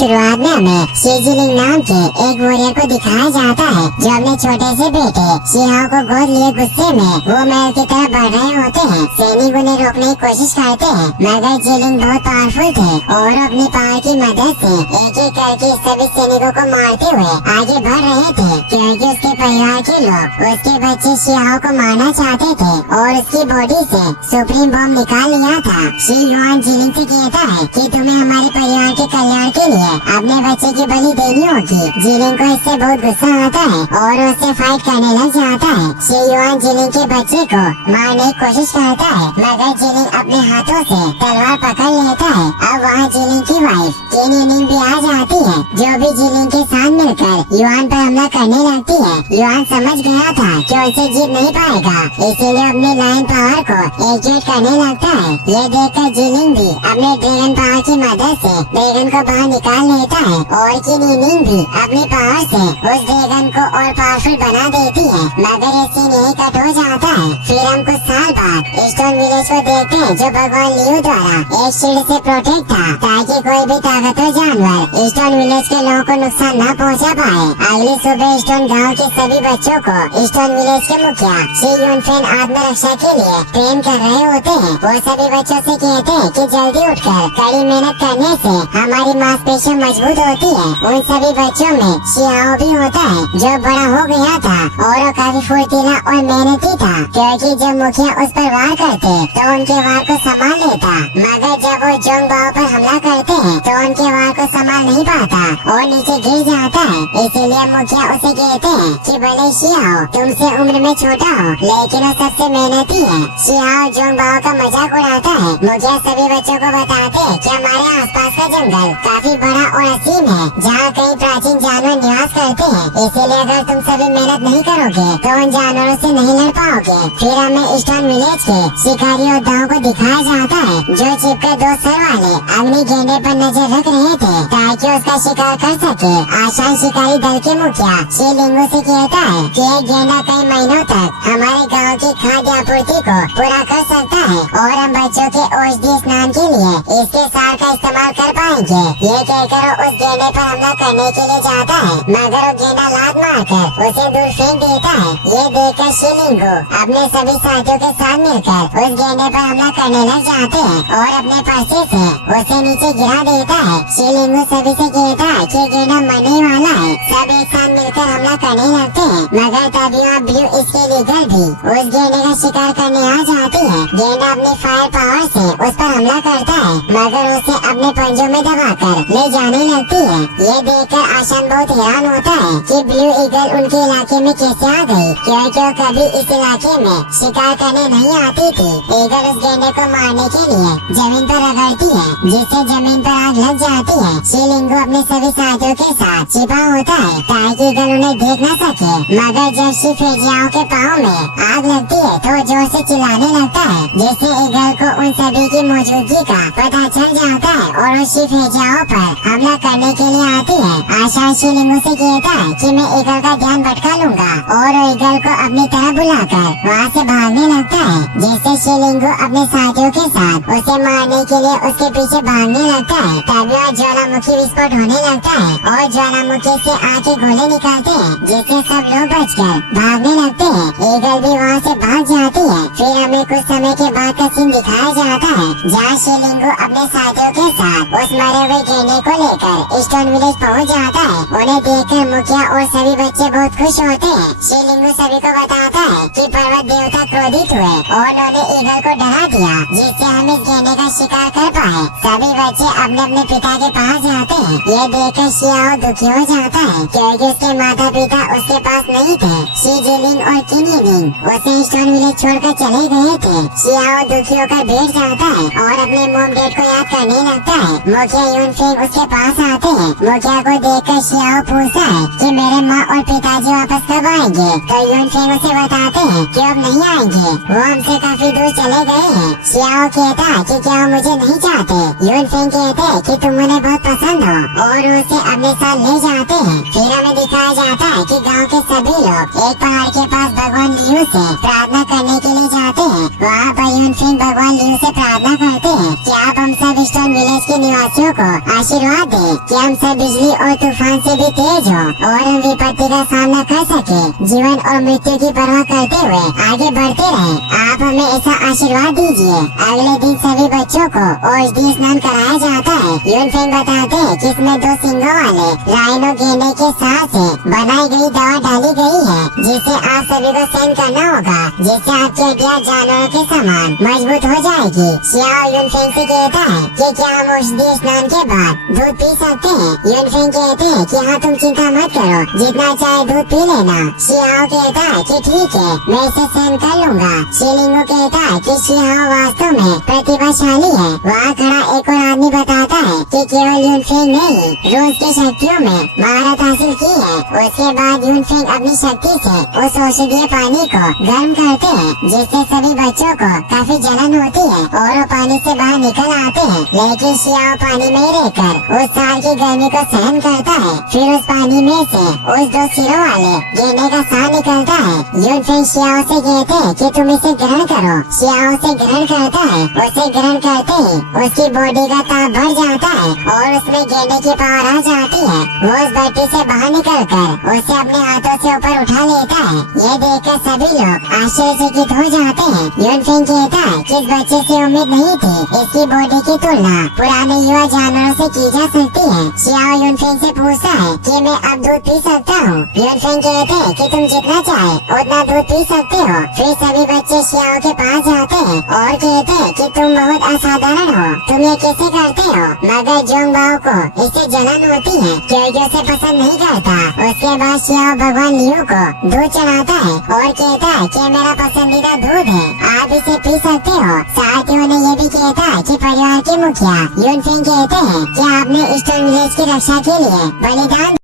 शुरुआत में हमें शीजिलिंग नाम के एक वॉरियर को दिखाया जाता है जो अपने छोटे से बेटे शिहाओ को गोद लिए गुस्से में वो महल की तरफ बढ़ रहे होते हैं। सैनिक उन्हें रोकने की कोशिश करते हैं मगर जिलिंग बहुत पावरफुल थे और अपनी पावर की मदद से एक एक करके सभी सैनिकों को मारते हुए आगे बढ़ रहे थे क्योंकि उसके परिवार के लोग उसके बच्चे शिहाओ को मारना चाहते थे और उसकी बॉडी से सुप्रीम बॉम्ब निकाल लिया था। शी युआन जिलिंग से कहता है कि तुम्हें हमारे परिवार के कल्याण के लिए अपने बच्चे की बलि देनी होगी। जिलिंग को इससे बहुत गुस्सा आता है और उससे फाइट करने लग जाता है। शी युआन जिलिंग के बच्चे को मारने की कोशिश करता है मगर जिलिंग अपने हाथों से तलवार पकड़ लेता है। अब वहाँ जिलिंग की वाइफ किनिनिंग भी आ जाती है जो भी जिलिंग के साथ मिलकर युआन पर हमला करने लगती है। युआन समझ गया था कि उसे जीत नहीं पाएगा इसीलिए अपने लायन पावर को एक्टिवेट करने लगता है। ये देखकर जिलिंग भी अपने ड्रैगन पावर की मदद से ड्रैगन को बाहर निकाल लेता है और किनिनिंग भी अपनी पावर से उस ड्रैगन को और पावरफुल बना देती है मगर ये सीन यही कट हो जाता है। फिर हम कुछ साल बाद स्टोन विलेज को देखते हैं जो भगवान लियू द्वारा एक शील्ड से प्रोटेक्ट था ताकि कोई भी ताकतवर जानवर स्टोन विलेज के लोगों को नुकसान न पहुंचा पाए। अगली सुबह स्टोन गांव के सभी बच्चों को स्टोन विलेज के मुखिया शी यूनफेन आत्मरक्षा के लिए ट्रेन कर रहे होते हैं। वो सभी बच्चों से कहते हैं कि जल्दी उठकर कड़ी मेहनत करने से हमारी मांसपेशियां मजबूत होती है। उन सभी बच्चों में शिहाओ भी होता है जो बड़ा हो गया था और वो काफी फुर्तीला और मेहनती था क्योंकि जब मुखिया उस पर वार करते तो उनके वार को संभाल लेता मगर जब वो जोंगबाओ पर हमला करते हैं तो उनके वार को संभाल नहीं पाता और नीचे गिर जाता है। इसीलिए मुखिया उसे कहते हैं कि भले शिहाओ तुमसे उम्र में छोटा हो लेकिन वो सबसे मेहनती है। शिहाओ जोंगबाओ का मजाक उड़ाता है। मुखिया सभी बच्चों को बताते हैं कि हमारे आसपास का जंगल काफी बड़ा और असीम है जहाँ कई प्राचीन जानवर निवास करते हैं इसीलिए अगर तुम सभी मेहनत नहीं करोगे तो उन जानवरों से नहीं लड़ पाओगे। फिर हमें स्टोन विलेज के शिकारी योद्धाओं को दिखाया जाता है जो छिपकर दो सर वाले अग्नि गेंडे पर नजर रख रहे थे ताकि उसका शिकार कर सके। आशान शिकारी दल के मुखिया शीलिंगू से कहता है कि एक गेंडा कई महीनों तक हमारे गांव की खाद्य आपूर्ति को पूरा कर सकता है और हम बच्चों के औषधि स्नान के लिए इसके सार का इस्तेमाल कर पाएंगे। ये कहकर वो उस गेंडे पर हमला करने के लिए जाता है मगर वो गेंडा लात मारकर उसे दूर फेंक देता है। ये देखकर शीलिंगू अपने सभी साथियों के साथ मिलकर उस गेंडे पर हमला करने लग जाते हैं और अपने पर्चे से उसे नीचे गिरा देता है। शीलिंगू सभी से कहता है कि गेंडा मरने वाला है। सब एक साथ मिलकर हमला करने लगते हैं मगर तभी वहाँ ब्लू इसके लीडर भी उस गेंडे का शिकार करने आ जाती है। गेंडा अपने फायर पावर से उस पर हमला करता है मगर उसे अपने पंजों में दबाकर ले जाने लगती है। ये देखकर आशान बहुत हैरान होता है कि ब्लू ईगल उनके इलाके में कैसे आ गई क्योंकि वो कभी इस इलाके में शिकार करने नहीं आती थी। ईगल उस गेंडे को मारने के लिए जमीन पर रगड़ती है जिससे जमीन पर आग लग जाती है। शीलिंगू अपने सभी साथियों के साथ छिपा होता है ताकि ईगल उन्हें देख न सके मगर जब शिफेजियाओं के पाँव में आग लगती है तो जोर से चिल्लाने लगता है जिससे ईगल को उन सभी की मौजूदगी का पता चल जाता है और वो शिफेजियाओं पर हमला करने के लिए आती है। आशा शीलिंगू से कहता है कि मैं ईगल का ध्यान भटका लूंगा और वो ईगल को अपनी तरफ बुलाकर वहाँ से भागने लगता है जिससे शीलिंगू अपने साथियों के साथ उसे मारने के लिए उसके पीछे भागने लगता है। तभी वहाँ ज्वालामुखी विस्फोट होने लगता है और ज्वालामुखी से आके गोले निकलते हैं जिससे सब लोग बचकर भागने लगते हैं। ईगल भी वहाँ से भाग जाती है। फिर हमें कुछ समय के बाद का सीन दिखाया जाता है जहाँ शीलिंगू अपने साथियों के साथ उस मरे हुए गेंडे को लेकर स्टोन विलेज पहुँच जाता है। उन्हें देखकर मुखिया और सभी बच्चे बहुत खुश होते हैं। शीलिंगू सभी को बताता है कि पर्वत देवता क्रोधित हुए और उन्होंने ईगल को डरा दिया जिससे हम इस गेंडे का शिकार कर पाए। सभी बच्चे अपने अपने पिता के पास जाते हैं। ये देखकर शियाओ दुखी हो जाता है क्योंकि उसके माता पिता उसके पास नहीं थे। शी जिलिंग और किनिनिंग उसे स्टोन विलेज छोड़कर चले गए थे। शियाओ दुखी होकर बैठ जाता है और अपने मॉम डैड को याद करने लगता है। मुखिया यूनफेंग उसके पास आते हैं। मुखिया को देखकर शियाओ पूछता है कि मेरे माँ और पिताजी वापस कब आएंगे तो यूनफेंग उसे बताते हैं कि अब नहीं आएंगे, वो हमसे काफी दूर चले गए हैं। शियाओ कहता है कि क्या वो मुझे नहीं चाहते। यूनफेंग कहते हैं कि तुम उन्हें बहुत पसंद हो और उसे अपने साथ ले जाते हैं। फिर हमें दिखाया जाता है कि गाँव के सभी लोग एक पहाड़ के पास भगवान लियू से प्रार्थना करने के लिए जाते हैं। वहाँ पर यूनफेंग भगवान लियू से प्रार्थना करते हैं कि आप हम सब आप स्टोन विलेज के निवासियों को आशीर्वाद दें कि हम सब बिजली और तूफान से भी तेज हो और हम विपत्ति का सामना कर सके, जीवन और मृत्यु की परवाह करते हुए आगे बढ़ते रहे। आप हमें ऐसा आशीर्वाद दीजिए। अगले दिन सभी बच्चों को औषधि स्नान कराया जाता है। यूनफेंग बताते हैं कि इसमें 2 सिंगों वाले राइनो गेंडे के साथ से बनाई गई दवा डाली गई है, जिसे आप सभी को सेवन करना होगा, जिससे आपकी हड्डियां जानवरों के समान मजबूत हो जाएगी। शियाओ यूनफेंग से कहता है कि क्या हम औषधि स्नान के बाद दूध पी सकते हैं? यूनफेंग कहते हैं कि हाँ, तुम चिंता मत करो, जितना चाहे दूध पी लेना। शियाओ कहता है कि ठीक है, मैं इसे सहन कर लूँगा। शिलिंगो कहता है कि शियाओ वास्तव में प्रतिभाशाली है। वहाँ खड़ा एक और आदमी बताता है कि केवल यूनफेंग नहीं, रोज की शक्तियों में महारत हासिल की है। उसके बाद यूनफेंग अपनी शक्ति से उस औषधीय पानी को गर्म करते हैं, जिससे सभी बच्चों को काफी जलन होती है और वो पानी से बाहर निकल आते हैं। लेकिन शियाओ पानी में ही रहकर उस साल की गर्मी को सहन करता है। फिर उस पानी में से उस 2 सिरों वाले गेंडे का साह निकलता है। यूनफेंग शियाओ से कहते हैं कि तुम इसे ग्रहण करो। शियाओ से ग्रहण करता है। उसे ग्रहण करते ही उसकी बॉडी का ताप बढ़ जाता है और उसमें गेंडे की पावर आ जाती है। वो उस भट्टी से बाहर निकलकर उसे अपने हाथों से ऊपर उठा लेता है। ये देखकर सभी लोग आश्चर्यचकित हो जाते हैं। यूनफेंग कहता है कि इस बच्चे से उम्मीद नहीं थी। इसकी बॉडी की तुलना पुराने युवा जानवरों से की जा सकती है। शियाओ यूनफेंग से पूछता है कि मैं अब दूध पी सकता हूँ? यूनफेंग कहते हैं कि तुम जितना चाहे उतना दूध पी सकते हो। फिर सभी बच्चे शियाओ के पास जाते हैं और कहते हैं कि तुम बहुत असाधारण हो, तुम ये कैसे करते हो? मगर जोंगबाओ को इससे जलन होती है क्योंकि उसे पसंद नहीं करता। उसके बाद शियाओ भगवान लियू को दूध चढ़ाता है और कहता है कि मेरा पसंदीदा दूध है, आप इसे पी सकते हो। साथ ही उन्हें ये भी कहता है कि परिवार के मुखिया यूनफेंग कहते हैं कि आपने ईस्टर्न विलेज की रक्षा के लिए बलिदान